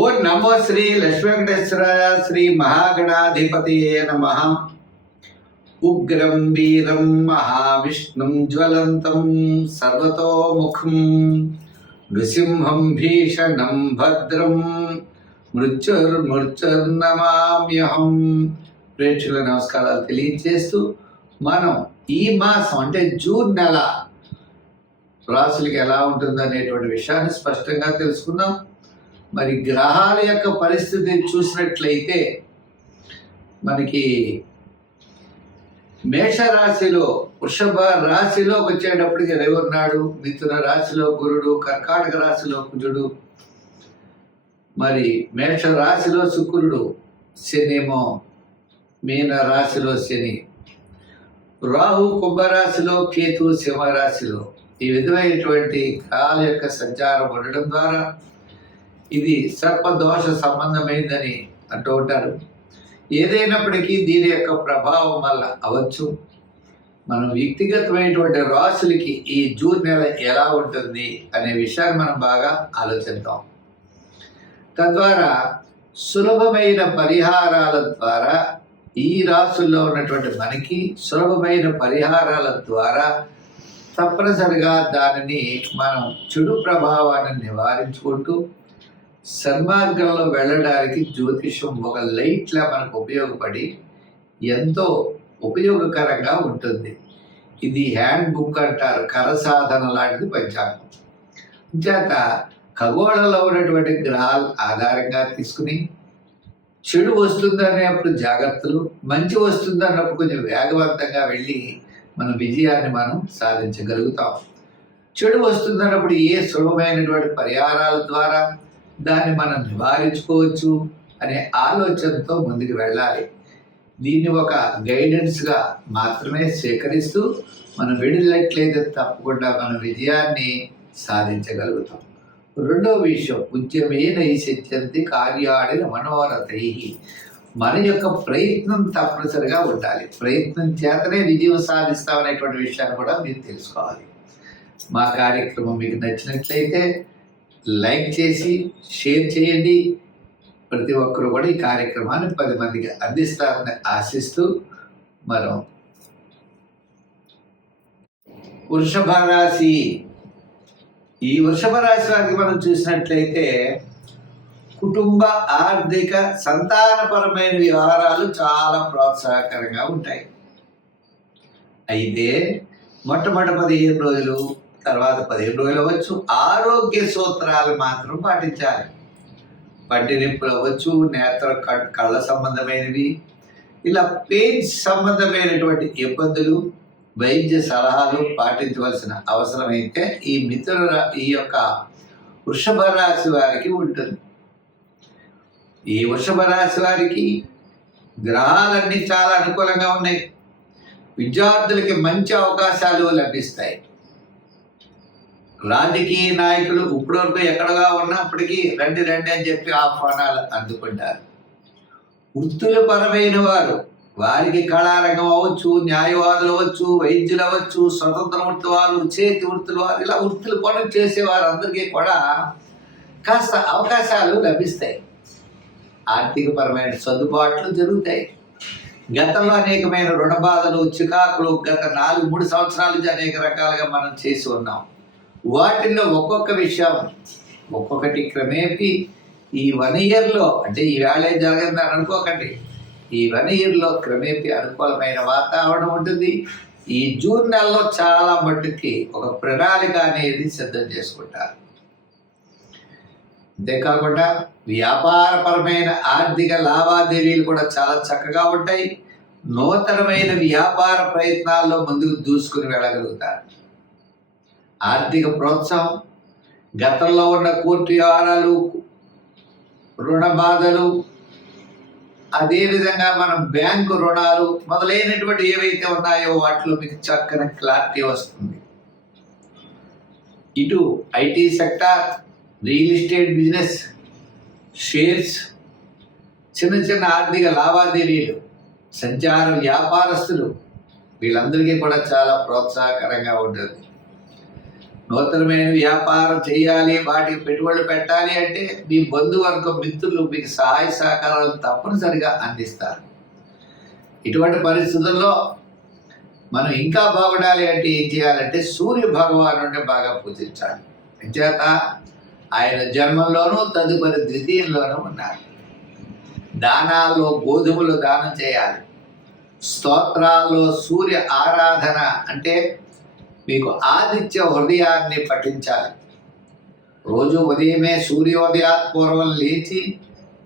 ఓం నమో శ్రీ లక్ష్మీ వెంకటేశ్వర శ్రీ మహాగణాధిపతియే నమః. ఉగ్రం వీరం మహావిష్ణుం జ్వలంతం సర్వతోముఖం నృసింహం భీషణం భద్రం మృత్యుర్నమామ్యహం. ప్రేక్షకుల నమస్కారాలు తెలియజేస్తూ మనం ఈ మాసం అంటే జూన్ నెల రాశులకి ఎలా ఉంటుందనేటువంటి విషయాన్ని స్పష్టంగా తెలుసుకుందాం. మరి గ్రహాల యొక్క పరిస్థితి చూసినట్లయితే మనకి మేషరాశిలో వృషభ రాశిలోకి వచ్చేటప్పటికి రవి ఉన్నాడు, మిథున రాశిలో గురుడు, కర్కాటక రాశిలో కుజుడు, మరి మేష రాశిలో శుక్రుడు, శనేమో మీన రాశిలో శని, రాహు కుంభరాశిలో కేతు సింహరాశిలో. ఈ విధమైనటువంటి గ్రహాల యొక్క సంచారం ఉండడం ద్వారా ఇది సర్పదోష సంబంధమైందని అంటూ ఉంటారు. ఏదైనప్పటికీ దీని యొక్క ప్రభావం వల్ల అవచ్చు మనం వ్యక్తిగతమైనటువంటి రాశులకి ఈ జూన్ నెల ఎలా ఉంటుంది అనే విషయాన్ని మనం బాగా ఆలోచిద్దాం. తద్వారా సులభమైన పరిహారాల ద్వారా ఈ రాశుల్లో ఉన్నటువంటి మనకి సులభమైన పరిహారాల ద్వారా తప్పనిసరిగా దానిని మనం చెడు ప్రభావాన్ని నివారించుకుంటూ సన్మార్గంలో వెళ్ళడానికి జ్యోతిషం ఒక లైట్లా మనకు ఉపయోగపడి ఎంతో ఉపయోగకరంగా ఉంటుంది. ఇది హ్యాండ్ బుక్ అంటారు, కరసాధన లాంటిది పంచాంగం. చేత ఖగోళంలో ఉన్నటువంటి గ్రహాల ఆధారంగా తీసుకుని చెడు వస్తుందనేప్పుడు జాగ్రత్తలు, మంచి వస్తుందన్నప్పుడు కొంచెం వేగవంతంగా వెళ్ళి మన విజయాన్ని మనం సాధించగలుగుతాం. చెడు వస్తుందన్నప్పుడు ఏ సులభమైనటువంటి పరిహారాల ద్వారా దాన్ని మనం నివారించుకోవచ్చు అనే ఆలోచనతో ముందుకు వెళ్ళాలి. దీన్ని ఒక గైడెన్స్గా మాత్రమే స్వీకరిస్తూ మనం వెళ్ళినట్లయితే తప్పకుండా మన విజయాన్ని సాధించగలుగుతాం. రెండో విషయం, ఉద్యమే నైసిత్యంతి కార్యాణి మనోరథై. మన యొక్క ప్రయత్నం తప్పనిసరిగా ఉండాలి. ప్రయత్నం చేతనే విజయం సాధిస్తామనేటువంటి విషయాన్ని కూడా మీరు తెలుసుకోవాలి. మా కార్యక్రమం మీకు నచ్చినట్లయితే లైక్ చేసి షేర్ చేయండి. ప్రతి ఒక్కరు కూడా ఈ కార్యక్రమాన్ని 10 మందికి అందిస్తారని ఆశిస్తూ మనం వృషభ రాశి, ఈ వృషభ రాశి వారికి మనం చూసినట్లయితే కుటుంబ, ఆర్థిక, సంతానపరమైన వ్యవహారాలు చాలా ప్రోత్సాహకరంగా ఉంటాయి. అయితే మొట్టమొదటి 15 రోజులు, తర్వాత 15 రోజులు అవ్వచ్చు, ఆరోగ్య సూత్రాలు మాత్రం పాటించాలి. పంటి నొప్పులు అవ్వచ్చు, నేత్ర కళ్ళ సంబంధమైనవి, ఇలా పెయిన్స్ సంబంధమైనటువంటి ఇబ్బందులు, వైద్య సలహాలు పాటించవలసిన అవసరమైతే ఈ యొక్క వృషభ రాశి వారికి ఉంటుంది. ఈ వృషభ రాశి వారికి గ్రహాలన్నీ చాలా అనుకూలంగా ఉన్నాయి. విద్యార్థులకి మంచి అవకాశాలు లభిస్తాయి. రాజకీయ నాయకులు ఇప్పటివరకు ఎక్కడగా ఉన్నప్పటికీ రండి రండి అని చెప్పి ఆహ్వానాలు అందుకుంటారు. వృత్తుల పరమైన వారు, వారికి కళారంగం అవ్వచ్చు, న్యాయవాదులు అవ్వచ్చు, వైద్యులు అవ్వచ్చు, స్వతంత్ర వృత్తి వారు, చేతి వృత్తుల వారు, ఇలా వృత్తుల పనులు చేసేవారు అందరికీ కూడా కాస్త అవకాశాలు లభిస్తాయి. ఆర్థికపరమైన సర్దుబాట్లు జరుగుతాయి. గతంలో అనేకమైన రుణ బాధలు, చికాకులు గత 4-3 సంవత్సరాల నుంచి అనేక రకాలుగా మనం చేసి ఉన్నాం. వాటిల్లో ఒక్కొక్క విషయం ఒక్కొక్కటి క్రమేపీ ఈ 1 ఇయర్లో, అంటే ఈ వేళ జరగదని అనుకోకండి, ఈ 1 ఇయర్లో క్రమేపీ అనుకూలమైన వాతావరణం ఉంటుంది. ఈ జూన్ నెలలో చాలా మట్టుకి ఒక ప్రణాళిక అనేది సిద్ధం చేసుకుంటారు. అంతేకాకుండా వ్యాపారపరమైన ఆర్థిక లావాదేవీలు కూడా చాలా చక్కగా ఉంటాయి. నూతనమైన వ్యాపార ప్రయత్నాల్లో ముందుకు దూసుకుని వెళ్ళగలుగుతారు. ఆర్థిక ప్రోత్సాహం, గతంలో ఉన్న కోర్టు వ్యవహారాలు, రుణ బాధలు, అదేవిధంగా మనం బ్యాంకు రుణాలు మొదలైనటువంటి ఏవైతే ఉన్నాయో వాటిలో మీకు చక్కని క్లారిటీ వస్తుంది. ఇటు IT sector, real estate business, shares, చిన్న చిన్న ఆర్థిక లావాదేవీలు, సంచార వ్యాపారస్తులు, వీళ్ళందరికీ కూడా చాలా ప్రోత్సాహకరంగా ఉంటుంది. నూతనమైన వ్యాపారం చేయాలి, వాటికి పెట్టుబడులు పెట్టాలి అంటే మీ బంధువర్గ మిత్రులు మీకు సహాయ సహకారాలు తప్పనిసరిగా అందిస్తారు. ఇటువంటి పరిస్థితుల్లో మనం ఇంకా బాగుండాలి అంటే ఏం చేయాలంటే సూర్య భగవానుడిని బాగా పూజించాలి. అంచేత ఆయన జన్మంలోనూ తదుపరి ద్వితీయంలోనూ ఉన్నారు. దానాల్లో గోధుమలు దానం చేయాలి. స్తోత్రాల్లో సూర్య ఆరాధన అంటే మీకు ఆదిత్య హృదయాన్ని పఠించాలి. రోజు ఉదయమే సూర్యోదయాత్ పూర్వం లేచి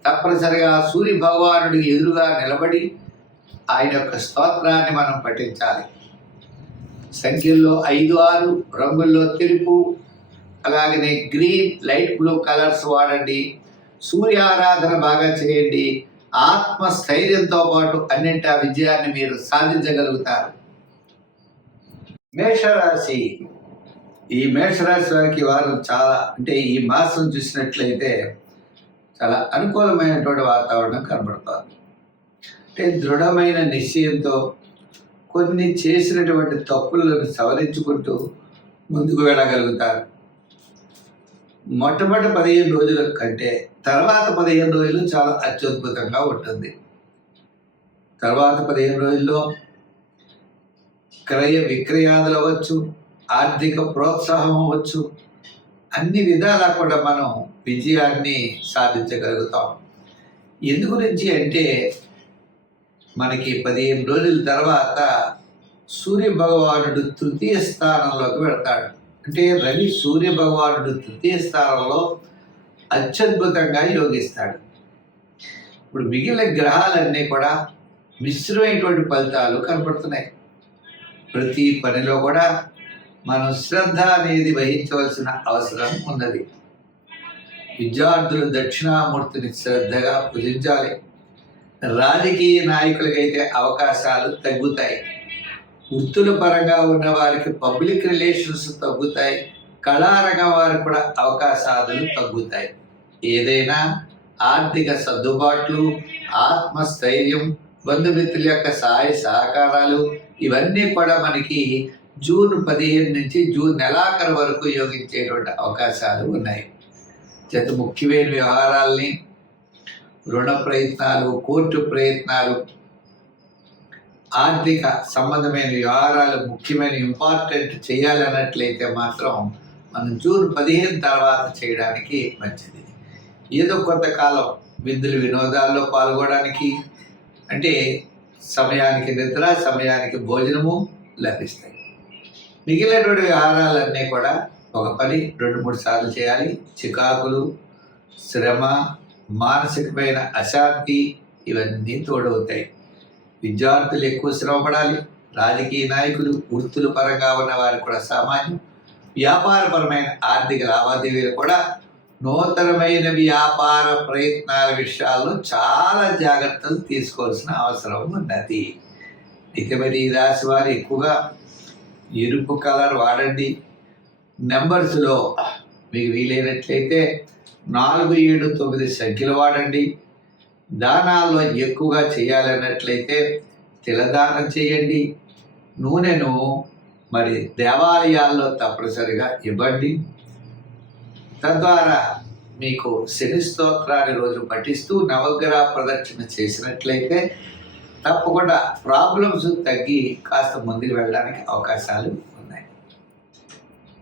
తప్పనిసరిగా సూర్య భగవానుడికి ఎదురుగా నిలబడి ఆయన యొక్క స్తోత్రాన్ని మనం పఠించాలి. సంఖ్యల్లో 5, 6 రంగుల్లో తెలుపు, అలాగనే గ్రీన్, లైట్ బ్లూ కలర్స్ వాడండి. సూర్య ఆరాధన బాగా చేయండి. ఆత్మస్థైర్యంతో పాటు అన్నింటి విజయాన్ని మీరు సాధించగలుగుతారు. మేషరాశి. ఈ మేషరాశి వారికి వారు చాలా అంటే ఈ మాసం చూసినట్లయితే చాలా అనుకూలమైనటువంటి వాతావరణం కనబడుతుంది. అంటే దృఢమైన నిశ్చయంతో కొన్ని చేసినటువంటి తప్పులను సవరించుకుంటూ ముందుకు వెళ్ళగలుగుతారు. మొట్టమొదటి 15 రోజుల కంటే తర్వాత 15 రోజులు చాలా అత్యద్భుతంగా ఉంటుంది. తర్వాత 15 రోజుల్లో క్రయ విక్రయాలు అవ్వచ్చు, ఆర్థిక ప్రోత్సాహం అవ్వచ్చు, అన్ని విధాలా కూడా మనం విజయాన్ని సాధించగలుగుతాం. ఎందు గురించి అంటే మనకి 15 రోజుల తర్వాత సూర్య భగవానుడు తృతీయ స్థానంలోకి వెళ్తాడు. అంటే రవి సూర్య భగవానుడు తృతీయ స్థానంలో అత్యద్భుతంగా యోగిస్తాడు. ఇప్పుడు మిగిలిన గ్రహాలన్నీ కూడా మిశ్రమైనటువంటి ఫలితాలు కనపడుతున్నాయి. ప్రతి పనిలో కూడా మనం శ్రద్ధ అనేది వహించవలసిన అవసరం ఉన్నది. విద్యార్థులు దక్షిణామూర్తిని శ్రద్ధగా పూజించాలి. రాజకీయ నాయకులకైతే అవకాశాలు తగ్గుతాయి. వృత్తుల పరంగా ఉన్న వారికి పబ్లిక్ రిలేషన్స్ తగ్గుతాయి. కళారంగం వారికి కూడా అవకాశాలు తగ్గుతాయి. ఏదైనా ఆర్థిక సర్దుబాట్లు, ఆత్మస్థైర్యం, బంధుమిత్రుల యొక్క సహాయ సహకారాలు ఇవన్నీ కూడా మనకి జూన్ 15 నుంచి జూన్ నెలాఖరు వరకు యోగించేటువంటి అవకాశాలు ఉన్నాయి. చేత ముఖ్యమైన వ్యవహారాల్ని, రుణ ప్రయత్నాలు, కోర్టు ప్రయత్నాలు, ఆర్థిక సంబంధమైన వ్యవహారాలు ముఖ్యమైన ఇంపార్టెంట్ చేయాలన్నట్లయితే మాత్రం మనం జూన్ 15 తర్వాత చేయడానికి మంచిది. ఏదో కొంతకాలం విందులు వినోదాల్లో పాల్గొనడానికి అంటే సమయానికి నిద్ర, సమయానికి భోజనము లభిస్తాయి. మిగిలినటువంటి వ్యవహారాలన్నీ కూడా ఒక పని 2-3 సార్లు చేయాలి. చికాకులు, శ్రమ, మానసికమైన అశాంతి ఇవన్నీ తోడవుతాయి. విద్యార్థులు ఎక్కువ శ్రమపడాలి. రాజకీయ నాయకులు, వృత్తుల పరంగా ఉన్న వారికి కూడా సామాన్యం. వ్యాపారపరమైన ఆర్థిక లావాదేవీలు కూడా నూతనమైన వ్యాపార ప్రయత్నాల విషయాల్లో చాలా జాగ్రత్తలు తీసుకోవాల్సిన అవసరం ఉన్నది. అయితే మరి ఈ రాశి వారు ఎక్కువగా ఎరుపు కలర్ వాడండి. నెంబర్స్లో మీకు వీలైనట్లయితే 4, 7, 9 సంఖ్యలు వాడండి. దానాల్లో ఎక్కువగా చేయాలన్నట్లయితే తిలదానం చేయండి. నూనెను మరి దేవాలయాల్లో తప్పనిసరిగా ఇవ్వండి. తద్వారా మీకు శని స్తోత్రాన్ని రోజు పఠిస్తూ నవగ్రహ ప్రదక్షిణ చేసినట్లయితే తప్పకుండా ప్రాబ్లమ్స్ తగ్గి కాస్త ముందుకు వెళ్ళడానికి అవకాశాలు